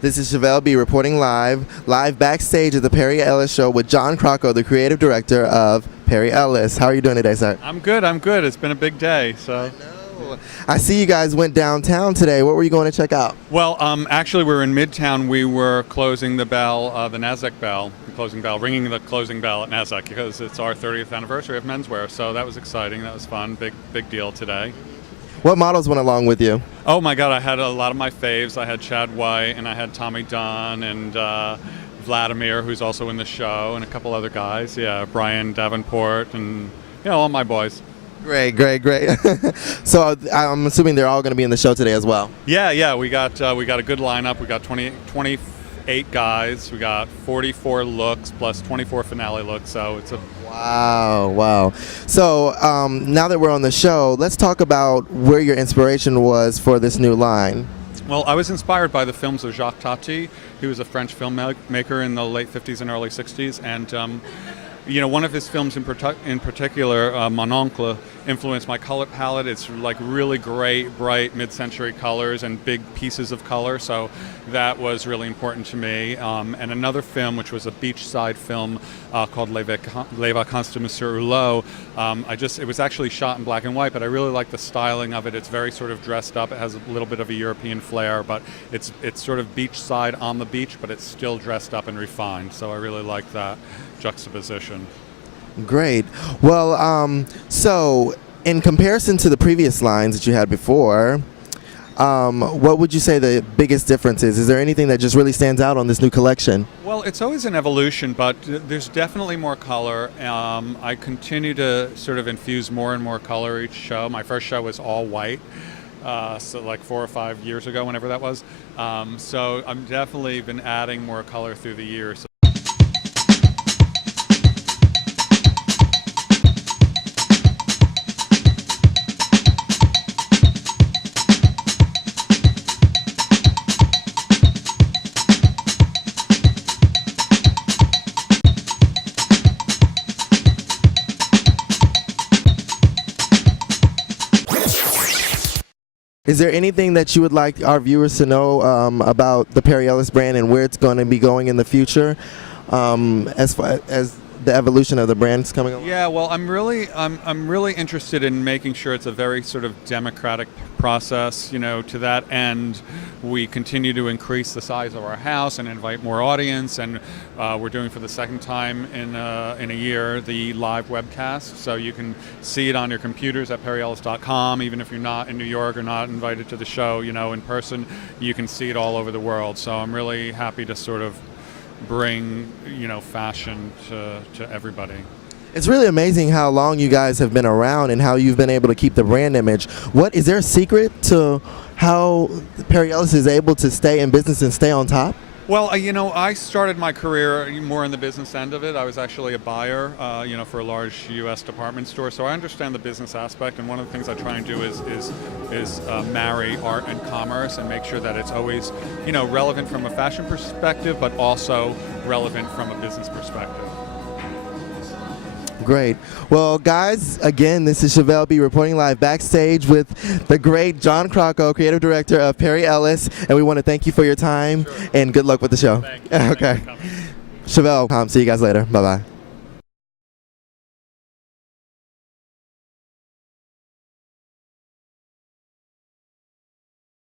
This is ChevelB reporting live backstage at the Perry Ellis show with John Crocco, the creative director of Perry Ellis. How are you doing today, sir? I'm good. It's been a big day. So I see you guys went downtown today. What were you going to check out? Well, actually, we were in Midtown. We were closing the bell, the NASDAQ bell, ringing the closing bell at NASDAQ because it's our 30th anniversary of menswear. So that was exciting. That was fun. Big deal today. What models went along with you? Oh my God, I had a lot of my faves. I had Chad White and I had Tommy Dunn and Vladimir, who's also in the show, and a couple other guys. Yeah, Brian Davenport and all my boys. Great. So I'm assuming they're all going to be in the show today as well. Yeah. We got a good lineup. We got 28 guys. We got 44 looks plus 24 finale looks. So it's a wow. So now that we're on the show, let's talk about where your inspiration was for this new line. Well, I was inspired by the films of Jacques Tati, who was a French filmmaker in the late 50s and early 60s, and one of his films in particular, Mon Oncle, influenced my color palette. It's like really great, bright, mid-century colors and big pieces of color, so that was really important to me. And another film, which was a beachside film called Les Vacances de Monsieur Hulot, it was actually shot in black and white, but I really like the styling of it. It's very sort of dressed up. It has a little bit of a European flair, but it's sort of beachside on the beach, but it's still dressed up and refined, so I really like that juxtaposition. Great. Well, so in comparison to the previous lines that you had before, what would you say the biggest difference is? Is there anything that just really stands out on this new collection? Well, it's always an evolution, but there's definitely more color. I continue to sort of infuse more and more color each show. My first show was all white, so like 4 or 5 years ago, whenever that was. So I've definitely been adding more color through the years. Is there anything that you would like our viewers to know about the Perry Ellis brand and where it's going to be going in the future, as far as the evolution of the brand's coming along? Yeah, well, I'm really interested in making sure it's a very sort of democratic process. To that end, we continue to increase the size of our house and invite more audience, and we're doing for the second time in a year the live webcast, so you can see it on your computers at perryellis.com. Even if you're not in New York or not invited to the show, in person, you can see it all over the world. So I'm really happy to sort of bring fashion to everybody. It's really amazing how long you guys have been around and how you've been able to keep the brand image. Is there a secret to how Perry Ellis is able to stay in business and stay on top? Well, I started my career more in the business end of it. I was actually a buyer, for a large U.S. department store, so I understand the business aspect. And one of the things I try and do is marry art and commerce and make sure that it's always, relevant from a fashion perspective, but also relevant from a business perspective. Great. Well, guys, again, this is ChevelB reporting live backstage with the great John Crocco, creative director of Perry Ellis, and we want to thank you for your time and good luck with the show. Thank you. Okay. ChevelB.com. See you guys later. Bye-bye.